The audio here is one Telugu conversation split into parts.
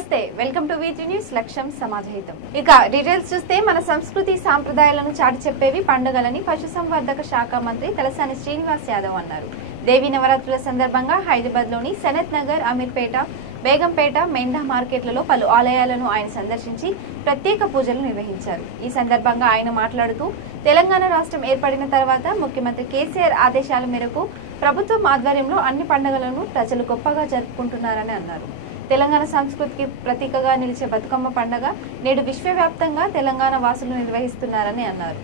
నమస్తే వెల్కమ్ టు వీటీ న్యూస్ లక్ష్యం సమాజహితం. ఇక డీటెయిల్స్ చూస్తే మన సంస్కృతి సాంప్రదాయాలను చాటి చెప్పేవి పండుగలని పశుసంవర్ధక శాఖ మంత్రి తలసాని శ్రీనివాస్ యాదవ్ అన్నారు. దేవీ నవరాత్రుల సందర్భంగా హైదరాబాద్ లోని సనత్ నగర్, అమీర్పేట, బేగంపేట, మెండా మార్కెట్లలో పలు ఆలయాలను ఆయన సందర్శించి ప్రత్యేక పూజలు నిర్వహించారు. ఈ సందర్భంగా ఆయన మాట్లాడుతూ తెలంగాణ రాష్ట్రం ఏర్పడిన తర్వాత ముఖ్యమంత్రి కేసీఆర్ ఆదేశాల మేరకు ప్రభుత్వం ఆధ్వర్యంలో అన్ని పండుగలను ప్రజలు గొప్పగా జరుపుకుంటున్నారని అన్నారు. తెలంగాణ సంస్కృతికి ప్రతీకగా నిలిచే బతుకమ్మ పండుగ నేడు విశ్వవ్యాప్తంగా తెలంగాణ వాసులు నిర్వహిస్తున్నారని అన్నారు.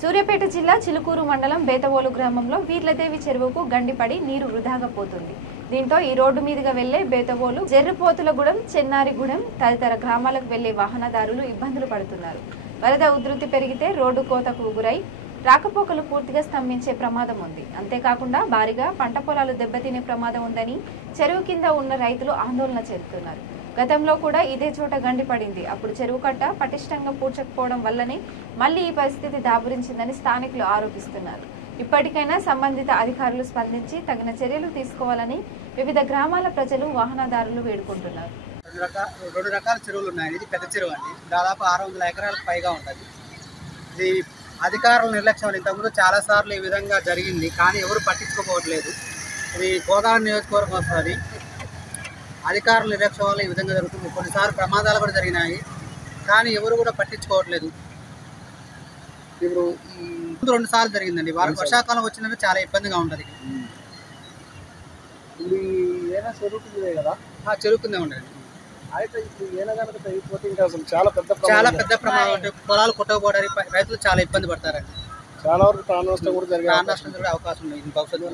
సూర్యాపేట జిల్లా చిలుకూరు మండలం బేతవోలు గ్రామంలో వీర్లదేవి చెరువుకు గండిపడి నీరు వృధాగా పోతుంది. దీంతో ఈ రోడ్డు మీదుగా వెళ్లే బేతవోలు, జర్రుపోతులగూడెం, చెన్నారిగూడెం తదితర గ్రామాలకు వెళ్లే వాహనదారులు ఇబ్బందులు పడుతున్నారు. వరద ఉధృతి పెరిగితే రోడ్డు కోతకు గురై రాకపోకలు పూర్తిగా స్తంభించే ప్రమాదం ఉంది. అంతేకాకుండా భారీగా పంట పొలాలు దెబ్బతినే ప్రమాదం ఉందని చెరువు కింద ఉన్న రైతులు ఆందోళన చెందుతున్నారు. గతంలో కూడా ఇదే చోట గండి పడింది. అప్పుడు చెరువు కట్ట పటిష్టంగా పూడ్చకపోవడం వల్లనే మళ్లీ ఈ పరిస్థితి దాపురించిందని స్థానికులు ఆరోపిస్తున్నారు. ఇప్పటికైనా సంబంధిత అధికారులు స్పందించి తగిన చర్యలు తీసుకోవాలని వివిధ గ్రామాల ప్రజలు, వాహనదారులు వేడుకుంటున్నారు. రెండు రకాల చెరువులు ఉన్నాయి. ఇది పెద్ద చెరువు అండి, దాదాపు 600 ఎకరాలకు పైగా ఉంటుంది. ఇది అధికారుల నిర్లక్ష్యం. ఇంతకుముందు చాలాసార్లు ఈ విధంగా జరిగింది, కానీ ఎవరు పట్టించుకోవట్లేదు. ఇది గోదావరి నియోజకవర్గం వస్తుంది. అధికారుల నిర్లక్ష్యం వల్ల ఈ విధంగా జరుగుతుంది. కొన్నిసార్లు ప్రమాదాలు కూడా జరిగినాయి, కానీ ఎవరు కూడా పట్టించుకోవట్లేదు. ఇప్పుడు 2 సార్లు జరిగిందండి. వర్షాకాలం వచ్చినప్పుడు చాలా ఇబ్బందిగా ఉంటుంది. ఇప్పుడు ఏదైనా చెరువుకుందే కదా, చెరువుకుందే ఉండదు. అయితే ఇప్పుడు ఏదైనా తెగిపోతే ఇంకా అసలు చాలా పెద్ద ప్రమాదం అంటే పొలాలు కొట్టకపోవడానికి రైతులు చాలా ఇబ్బంది పడతారండి. చాలా వరకు ప్రాణ నష్టం కూడా జరిగే అవకాశం ఉంది. భవిష్యత్తులో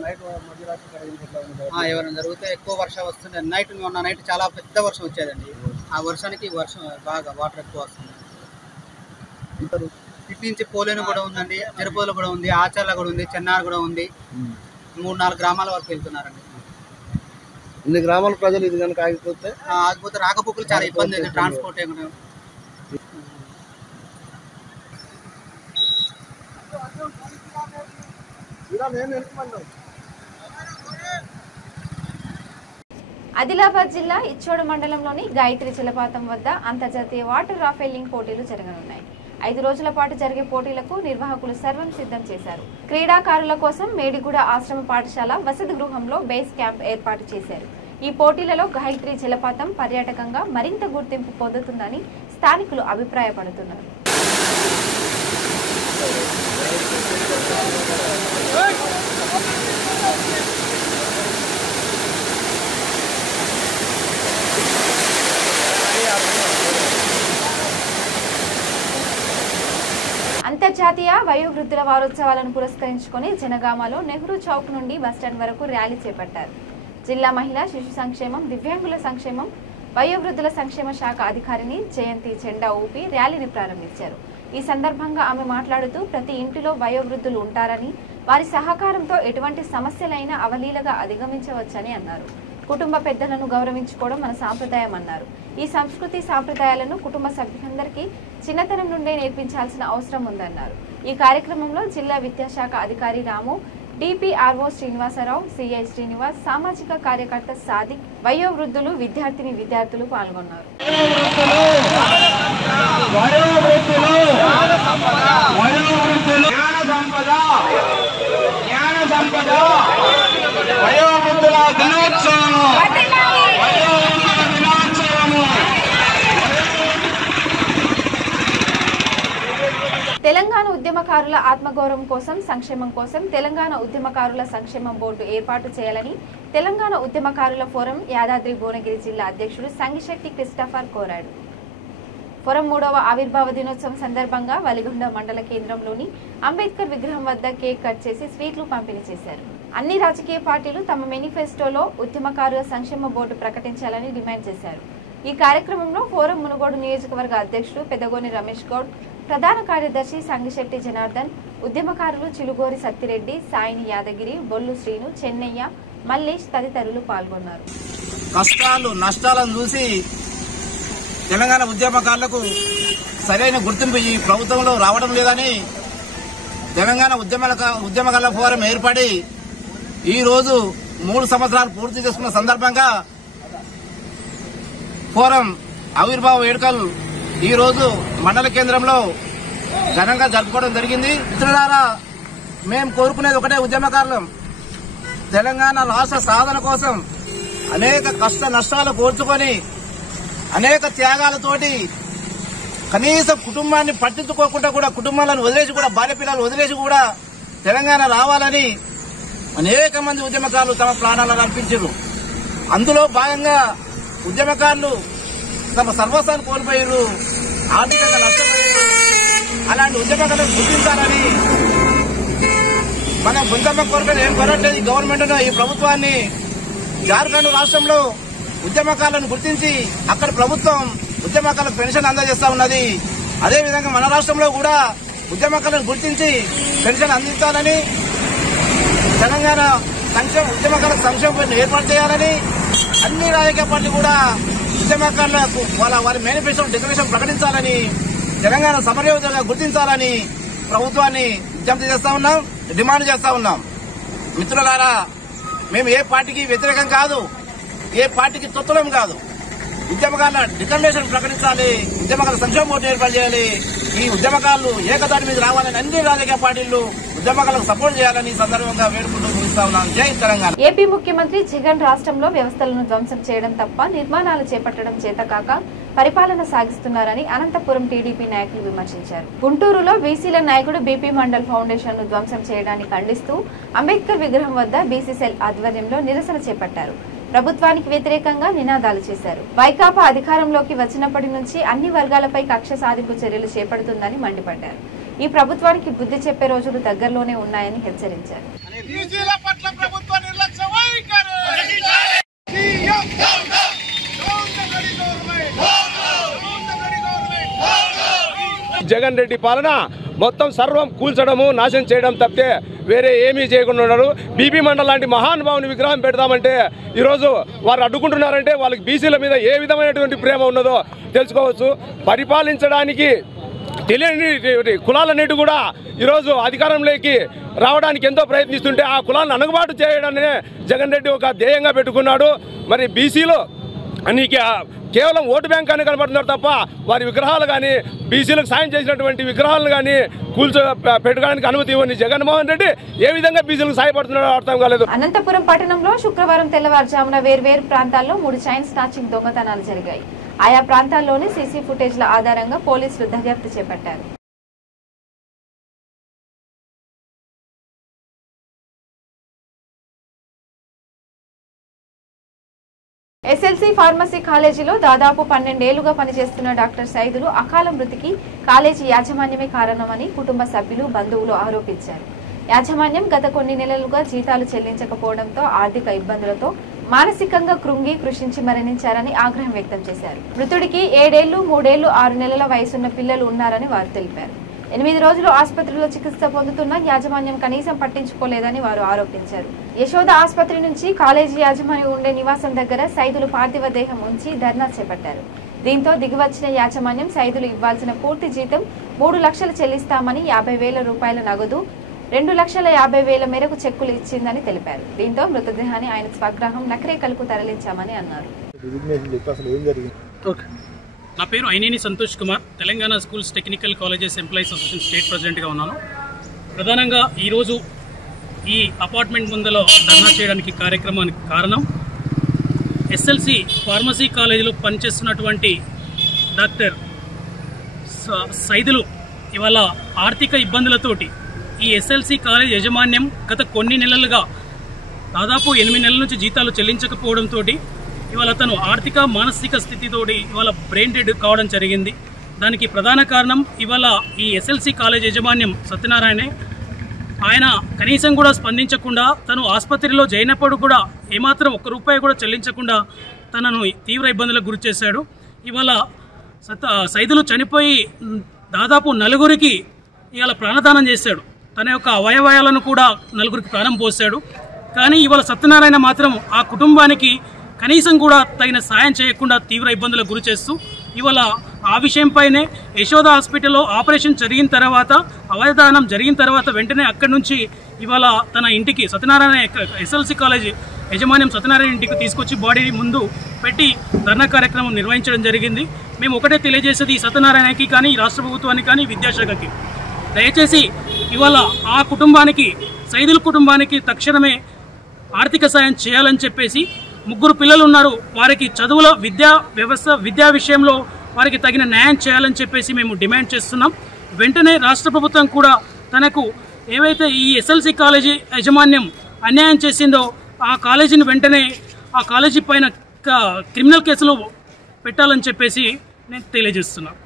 ఎవరైనా జరిగితే ఎక్కువ వర్షం వస్తుంది. మొన్న నైట్ చాలా పెద్ద వర్షం వచ్చేదండి. ఆ వర్షానికి వర్షం బాగా వాటర్ ఎక్కువ వస్తుంది. ఇటు నుంచి పోలేను కూడా ఉందండి, తిరుపతిలో కూడా ఉంది, ఆచర్ల కూడా ఉంది, చెన్నార్ కూడా ఉంది. 3-4 గ్రామాల వరకు వెళ్తున్నారండి. ఇన్ని గ్రామాల ప్రజలు ఇది కనుక ఆగిపోతే రాకపోకలు చాలా ఇబ్బంది అవుతుంది. ట్రాన్స్పోర్ట్ ఏమైనా ఆదిలాబాద్ జిల్లా ఇచ్చోడు మండలంలోని గాయత్రి జలపాతం వద్ద అంతర్జాతీయ వాటర్ రాఫెల్లింగ్ పోటీలు జరగనున్నాయి. 5 రోజుల పాటు జరిగే పోటీలకు నిర్వాహకులు సర్వం సిద్ధం చేశారు. క్రీడాకారుల కోసం మేడిగూడ ఆశ్రమ పాఠశాల వసతి గృహంలో బేస్ క్యాంప్ ఏర్పాటు చేశారు. ఈ పోటీలలో గాయత్రి జలపాతం పర్యాటకంగా మరింత గుర్తింపు పొందుతుందని స్థానికులు అభిప్రాయపడుతున్నారు. అంతర్జాతీయ వయోవృద్ధుల వారోత్సవాలను పురస్కరించుకుని జనగామలో నెహ్రూ చౌక్ నుండి బస్టాండ్ వరకు ర్యాలీ చేపట్టారు. జిల్లా మహిళా, శిశు సంక్షేమం, దివ్యాంగుల సంక్షేమం, వయోవృద్ధుల సంక్షేమ శాఖ అధికారిని జయంతి జెండా ఊపి ర్యాలీని ప్రారంభించారు. ఈ సందర్భంగా ఆమె మాట్లాడుతూ ప్రతి ఇంటిలో వయోవృద్ధులు ఉంటారని, వారి సహకారంతో ఎటువంటి సమస్యలైనా అవలీలగా అధిగమించవచ్చని అన్నారు. కుటుంబ పెద్దలను గౌరవించుకోవడం మన సాంప్రదాయం అన్నారు. ఈ సంస్కృతి సాంప్రదాయాలను కుటుంబ సభ్యులందరికీ చిన్నతనం నుండే నేర్పించాల్సిన అవసరం ఉందన్నారు. ఈ కార్యక్రమంలో జిల్లా విద్యాశాఖ అధికారి రాము, డిపిఆర్ఓ శ్రీనివాసరావు, సిఐ శ్రీనివాస్, సామాజిక కార్యకర్త సాదిక్, వయోవృద్ధులు, విద్యార్థులు పాల్గొన్నారు. తెలంగాణ ఉద్యమకారుల ఆత్మగౌరవం కోసం సంక్షేమం కోసం తెలంగాణ ఉద్యమకారుల సంక్షేమం బోర్డు ఏర్పాటు చేయాలని తెలంగాణ ఉద్యమకారుల ఫోరం యాదాద్రి భువనగిరి జిల్లా అధ్యక్షుడు సంగిశెట్టి క్రిస్టఫర్ కోరాడు. ఫోరం 3వ ఆవిర్భావ దినోత్సవం సందర్భంగా వలిగొండ మండల కేంద్రంలోని అంబేద్కర్ విగ్రహం వద్ద కేక్ కట్ చేసి స్వీట్లు పంపిణీ చేశారు. అన్ని రాజకీయ పార్టీలు తమ మేనిఫెస్టోలో ఉద్యమకారుల సంక్షేమ బోర్డు ప్రకటించాలని డిమాండ్ చేశారు. ఈ కార్యక్రమంలో ఫోరం మునుగోడు నియోజకవర్గ అధ్యక్షుడు పెదగోని రమేష్ గౌడ్, ప్రధాన కార్యదర్శి సంగిశెట్టి జనార్దన్, ఉద్యమకారులు చిలుగోరి సత్తిరెడ్డి, సాయిని యాదగిరి, బొల్లు శ్రీను, చెన్నయ్య, మల్లేష్ తదితరులు పాల్గొన్నారు. కష్టాలు నష్టాలను చూసి తెలంగాణ ఉద్యమకారులకు సరైన గుర్తింపు ఈ ప్రభుత్వంలో రావడం లేదని తెలంగాణ ఉద్యమకారుల ఫోరం ఏర్పడి ఈ రోజు 3 సంవత్సరాలు పూర్తి చేసుకున్న సందర్భంగా ఫోరం ఆవిర్భావ వేడుకలు ఈ రోజు మండల కేంద్రంలో ఘనంగా జరుపుకోవడం జరిగింది. మిత్రులారా, మేము కోరుకునేది ఒకటే, ఉద్యమకారులం తెలంగాణ రాష్ట్ర సాధన కోసం అనేక కష్ట నష్టాలు కోర్చుకొని అనేక త్యాగాలతోటి కనీసం కుటుంబాన్ని పట్టించుకోకుండా కూడా కుటుంబాలను వదిలేసి కూడా భార్య పిల్లలు వదిలేసి కూడా తెలంగాణ రావాలని అనేక మంది ఉద్యమకారులు తమ ప్రాణాలను అర్పించారు. అందులో భాగంగా ఉద్యమకారులు తమ సర్వస్వాన్ని కోల్పోయారు, ఆర్థికంగా నష్టపోయారు. అలాంటి ఉద్యమకారులను గుర్తించాలని మనం ఉద్యమ కోరికలు ఏం కోరట్లేదు. ఈ గవర్నమెంట్ ఈ ప్రభుత్వాన్ని జార్ఖండ్ రాష్ట్రంలో ఉద్యమకారులను గుర్తించి అక్కడ ప్రభుత్వం ఉద్యమకారులకు పెన్షన్ అందజేస్తా ఉన్నది. అదేవిధంగా మన రాష్ట్రంలో కూడా ఉద్యమకారులను గుర్తించి పెన్షన్ అందించాలని, తెలంగాణ ఉద్యమకారుల సంక్షేమ ఏర్పాటు చేయాలని అన్ని రాజకీయ పార్టీలు కూడా ఉద్యమకారులకు వారి మేనిఫెస్టో డిక్లరేషన్ ప్రకటించాలని, తెలంగాణ సమరయోధులుగా గుర్తించాలని ప్రభుత్వాన్ని విజ్ఞప్తి చేస్తా ఉన్నాం, డిమాండ్ చేస్తా ఉన్నాం. మిత్రులారా, మేము ఏ పార్టీకి వ్యతిరేకం కాదు, ఏ పార్టీకి తొత్తులం కాదు. ఉద్యమకారుల డిక్లరేషన్ ప్రకటించాలి, ఉద్యమకారుల సంక్షేమ బోర్డు ఏర్పాటు చేయాలి. ఈ ఉద్యమకారులు ఏకదాటి మీద రావాలని అన్ని రాజకీయ పార్టీలు ఉద్యమకారులకు సపోర్ట్ చేయాలని సందర్భంగా వేడుకుంటూ ముగిస్తా ఉన్నాం. జై తెలంగాణ. ఏపీ ముఖ్యమంత్రి జగన్ రాష్ట్రంలో వ్యవస్థలను ధ్వంసం చేయడం తప్ప నిర్మాణాలు చేపట్టడం చేతకాక పరిపాలన సాగిస్తున్నారని అనంతపురం టీడీపీ నాయకులు విమర్శించారు. గుంటూరులో బీసీల నాయకుడు బీపీ మండల్ ఫౌండేషన్ ను ధ్వంసం చేయడాన్ని ఖండిస్తూ అంబేద్కర్ విగ్రహం వద్ద బీసీ సెల్ ఆధ్వర్యంలో నిరసన చేపట్టారు. ప్రభుత్వానికి వ్యతిరేకంగా నినాదాలు చేశారు. వైకాపా అధికారంలోకి వచ్చినప్పటి నుంచి అన్ని వర్గాలపై కక్ష సాధింపు చర్యలు చేపడుతుందని మండిపడ్డారు. ఈ ప్రభుత్వానికి బుద్ధి చెప్పే రోజులు దగ్గరలోనే ఉన్నాయని హెచ్చరించారు. జగన్ రెడ్డి పాలన మొత్తం సర్వం కూల్చడము, నాశనం చేయడం తప్పితే వేరే ఏమీ చేయకుండా ఉన్నారు. బీపీ మండల్ లాంటి మహానుభావుని విగ్రహం పెడతామంటే ఈరోజు వారు అడ్డుకుంటున్నారంటే వాళ్ళకి బీసీల మీద ఏ విధమైనటువంటి ప్రేమ ఉన్నదో తెలుసుకోవచ్చు. పరిపాలించడానికి తెలియని కులాలన్నిటి కూడా ఈరోజు అధికారంలోకి రావడానికి ఎంతో ప్రయత్నిస్తుంటే ఆ కులాలను అణుగుబాటు చేయడాన్ని జగన్ రెడ్డి ఒక ధ్యేయంగా పెట్టుకున్నాడు. మరి బీసీలో అనికి కేవలం ఓటు బ్యాంక్ అని కనబడుతున్నారు తప్ప వారి విగ్రహాలు కానీ బీసీలకు సాయం చేసినటువంటి విగ్రహాలను కానీ పెట్టుకోవడానికి అనుమతి ఇవ్వని జగన్మోహన్ రెడ్డి ఏ విధంగా బీసీలకు సాయపడుతున్నాడో అర్థం కాలేదు. అనంతపురం పట్టణంలో శుక్రవారం తెల్లవారుజామున వేర్వేరు ప్రాంతాల్లో 3 చైన్ స్నాచింగ్ దొంగతనాలు జరిగాయి. ఆయా ప్రాంతాల్లోని సీసీ ఫుటేజ్ల ఆధారంగా పోలీసులు దర్యాప్తు చేపట్టారు. ఎస్ఎల్సీ ఫార్మసీ కాలేజీలో దాదాపు 12 ఏళ్లుగా పనిచేస్తున్న డాక్టర్ సైదులు అకాల మృతికి కాలేజీ యాజమాన్యమే కారణమని కుటుంబ సభ్యులు, బంధువులు ఆరోపించారు. యాజమాన్యం గత కొన్ని నెలలుగా జీతాలు చెల్లించకపోవడంతో ఆర్థిక ఇబ్బందులతో మానసికంగా కృంగి కృషించి మరణించారని ఆగ్రహం వ్యక్తం చేశారు. మృతుడికి 7 ఏళ్లు, 3 ఏళ్లు, 6 నెలల వయసున్న పిల్లలు ఉన్నారని వారు తెలిపారు. 8 రోజులు ఆసుపత్రిలో చికిత్స పొందుతున్న యాజమాన్యం కనీసం పట్టించుకోలేదని వారు ఆరోపించారు. యశోద ఆసుపత్రి నుంచి కాలేజీ యాజమాన్యం ఉండే నివాసం దగ్గర సైదులు పార్థివ దేహం ఉంచి ధర్నా చేపట్టారు. దీంతో దిగివచ్చిన యాజమాన్యం సైదులు ఇవ్వాల్సిన పూర్తి జీతం 3 లక్షలు చెల్లిస్తామని 50,000 రూపాయల నగదు, 2,50,000 మేరకు చెక్కులు ఇచ్చిందని తెలిపారు. దీంతో మృతదేహాన్ని ఆయన స్వగ్రాహం నకరేకల్కు తరలించామని అన్నారు. నా పేరు Aineni Santosh Kumar, Telangana schools technical colleges employees association state ప్రెసిడెంట్గా ఉన్నాను. ప్రధానంగా ఈరోజు ఈ అపార్ట్మెంట్ ముందలో ధర్నా చేయడానికి కార్యక్రమానికి కారణం ఎస్ఎల్సి ఫార్మసీ కాలేజీలో పనిచేస్తున్నటువంటి డాక్టర్ సైదులు ఇవాళ ఆర్థిక ఇబ్బందులతోటి ఈ ఎస్ఎల్సి కాలేజ్ యాజమాన్యం గత కొన్ని నెలలుగా దాదాపు 8 నెలల నుంచి జీతాలు చెల్లించకపోవడంతో ఇవాళ తను ఆర్థిక మానసిక స్థితితోటి ఇవాళ బ్రెయిన్ డెడ్ కావడం జరిగింది. దానికి ప్రధాన కారణం ఇవాళ ఈ ఎస్ఎల్సి కాలేజ్ యాజమాన్యం సత్యనారాయణే. ఆయన కనీసం కూడా స్పందించకుండా తను ఆసుపత్రిలో చేరినప్పుడు కూడా ఏమాత్రం ₹1 కూడా చెల్లించకుండా తనను తీవ్ర ఇబ్బందులకు గురి చేశాడు. ఇవాళ సైదులు చనిపోయి దాదాపు 4 ఇవాళ ప్రాణదానం చేశాడు. తన యొక్క అవయవాలను కూడా 4 ప్రాణం పోశాడు. కానీ ఇవాళ సత్యనారాయణ మాత్రం ఆ కుటుంబానికి కనీసం కూడా తగిన సాయం చేయకుండా తీవ్ర ఇబ్బందులకు గురి చేస్తూ ఇవాళ ఆ విషయంపైనే యశోద హాస్పిటల్లో ఆపరేషన్ జరిగిన తర్వాత అవయదానం జరిగిన తర్వాత వెంటనే అక్కడి నుంచి ఇవాళ తన ఇంటికి సత్యనారాయణ ఎస్ఎల్సి కాలేజ్ యాజమాన్యం సత్యనారాయణ ఇంటికి తీసుకొచ్చి బాడీ ముందు పెట్టి ధర్నా కార్యక్రమం నిర్వహించడం జరిగింది. మేము ఒకటే తెలియజేసేది సత్యనారాయణకి కానీ రాష్ట్ర ప్రభుత్వానికి కానీ విద్యాశాఖకి దయచేసి ఇవాళ ఆ కుటుంబానికి సైదుల కుటుంబానికి తక్షణమే ఆర్థిక సాయం చేయాలని చెప్పేసి 3 పిల్లలు ఉన్నారు. వారికి చదువుల విద్యా విషయంలో వారికి తగిన న్యాయం చేయాలని చెప్పేసి మేము డిమాండ్ చేస్తున్నాం. వెంటనే రాష్ట్ర ప్రభుత్వం కూడా తనకు ఏవైతే ఈ ఎస్ఎల్సి కాలేజీ యాజమాన్యం అన్యాయం చేసిందో ఆ కాలేజీని వెంటనే ఆ కాలేజీ పైన క్రిమినల్ కేసులు పెట్టాలని చెప్పేసి నేను తెలియజేస్తున్నాను.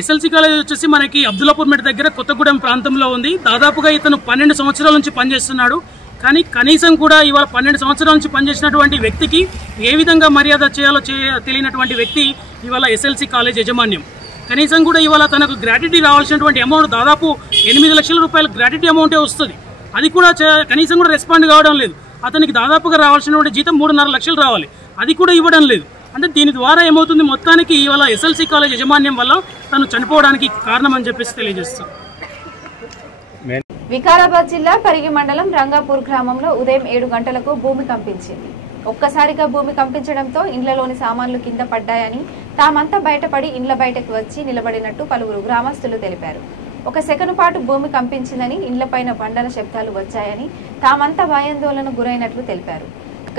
ఎస్ఎల్సి కాలేజ్ వచ్చేసి మనకి అబ్దుల్లాపూర్ మెట్ దగ్గర కొత్తగూడెం ప్రాంతంలో ఉంది. దాదాపుగా ఇతను 12 సంవత్సరాల నుంచి పనిచేస్తున్నాడు. కానీ కనీసం కూడా ఇవాళ 12 సంవత్సరాల నుంచి పనిచేసినటువంటి వ్యక్తికి ఏ విధంగా మర్యాద చేయాలో తెలియనటువంటి వ్యక్తి ఇవాళ ఎస్ఎల్సి కాలేజ్ యాజమాన్యం. కనీసం కూడా ఇవాళ తనకు గ్రాట్యుటీ రావాల్సినటువంటి అమౌంట్ దాదాపు ₹8 లక్షల గ్రాట్యుటీ అమౌంటే వస్తుంది. అది కూడా కనీసం కూడా రెస్పాండ్ కావడం లేదు. అతనికి దాదాపుగా రావాల్సినటువంటి జీతం 3.5 లక్షలు రావాలి, అది కూడా ఇవ్వడం లేదు. అంటే దీని ద్వారా ఏమవుతుంది, మొత్తానికి ఇవాళ ఎస్ఎల్సి కాలేజ్ యాజమాన్యం వల్ల తను చనిపోవడానికి కారణం అని చెప్పేసి తెలియజేస్తాం. వికారాబాద్ జిల్లా పరిగి మండలం రంగాపూర్ గ్రామంలో ఉదయం 7 గంటలకు భూమి కంపించింది. ఒక్కసారిగా భూమి కంపించడంతో ఇండ్లలోని సామాన్లు కింద పడ్డాయని, తామంతా బయటపడి ఇండ్ల బయటకు వచ్చి నిలబడినట్టు పలువురు గ్రామస్తులు తెలిపారు. 1 సెకను పాటు భూమి కంపించిందని, ఇండ్లపైన బండల శబ్దాలు వచ్చాయని, తామంతా భయాందోళనకు గురైనట్లు తెలిపారు.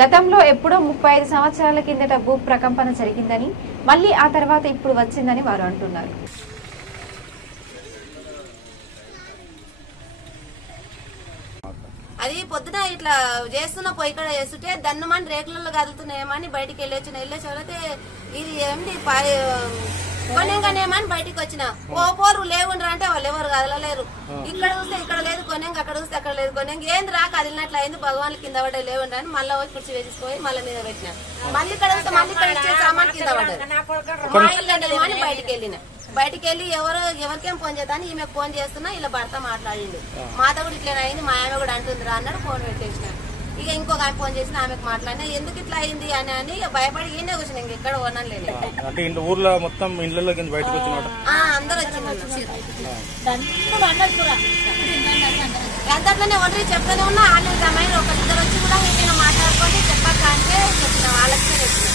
గతంలో ఎప్పుడో 35 సంవత్సరాల కిందట భూ ప్రకంపన జరిగిందని, మళ్లీ ఆ తర్వాత ఇప్పుడు వచ్చిందని వారు అంటున్నారు. అది పొద్దున ఇట్లా చేస్తున్న పొయ్యి ఇక్కడ చేస్తుంటే దన్నుమని రేకులలో కదులుతున్నాయేమని బయటికి వెళ్ళొచ్చినైతే ఇది ఏంటి కొనేమని బయటికి వచ్చిన పోరు లేవుండ్రా అంటే వాళ్ళు ఎవరు కదలలేరు. ఇక్కడ చూస్తే ఇక్కడ లేదు కొనేంగ, అక్కడ చూస్తే అక్కడ లేదు కొనేంగ, ఏంది రా కదిలినట్లు అయింది, భగవాన్ కింద పడ్డా లేవుండ్రా అని మళ్ళీ వచ్చి కుర్చీ వేసిపోయి మళ్ళీ మీద పెట్టిన. మళ్ళీ ఇక్కడ చూస్తే మళ్ళీ ఇక్కడ ఇచ్చే సామాన్ కింద పడ్డది అని బయటికి వెళ్ళిన. బయటికి వెళ్ళి ఎవరికేం ఫోన్ చేద్దాని ఈమెకు ఫోన్ చేస్తున్నా, ఇలా భర్త మాట్లాడిండు. మాత కూడా ఇట్లా అయింది, మా ఆమె కూడా అంటుందిరా అన్నాడు. ఫోన్ పెట్టేసిన. ఇక ఇంకొక ఆమె ఫోన్ చేసిన, ఆమెకు మాట్లాడినా ఎందుకు ఇట్లా అయింది అని భయపడి ఈయనే కూర్చున్నా. ఇంక ఎక్కడ కొనలేదు. అంటే ఊర్లో మొత్తం ఇండ్లలో బయటకు వచ్చిన అందరూ వచ్చింది. ఎంతట్లోనే ఒంటరి చెప్తానే ఉన్నా. వాళ్ళు అమ్మాయిలు ఒకరిద్దరు వచ్చి కూడా నేను మాట్లాడుకోండి చెప్పక్క అంటే చెప్పిన వాళ్ళకి చెప్పిన.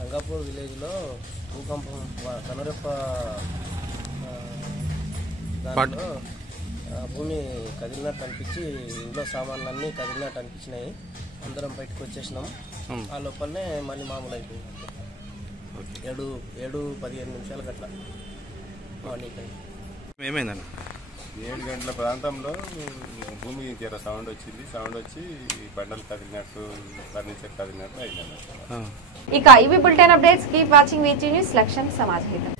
రంగాపూర్ విలేజ్ లో భూకంపం కనురెప్ప దాంట్లో భూమి కదిలినట్టు అనిపించి ఇంట్లో సామాన్లన్నీ కదిలినట్టు అనిపించినాయి. అందరం బయటకు వచ్చేసినాం. ఆ లోపలనే మళ్ళీ మామూలు అయిపోయింది. 7-15 నిమిషాలకు అట్లా మార్నింగ్ ఏమైందన్న? 7 గంటల ప్రాంతంలో భూమి తీర సౌండ్ వచ్చింది. సౌండ్ వచ్చి బండలు కదిలినట్టు, ఫర్నిచర్ కదిలినట్టు అయిందన్న. ఇక ఇవి bulletin updates. Keep watching వీటీ news. లక్ష్యం సమాజ హితం.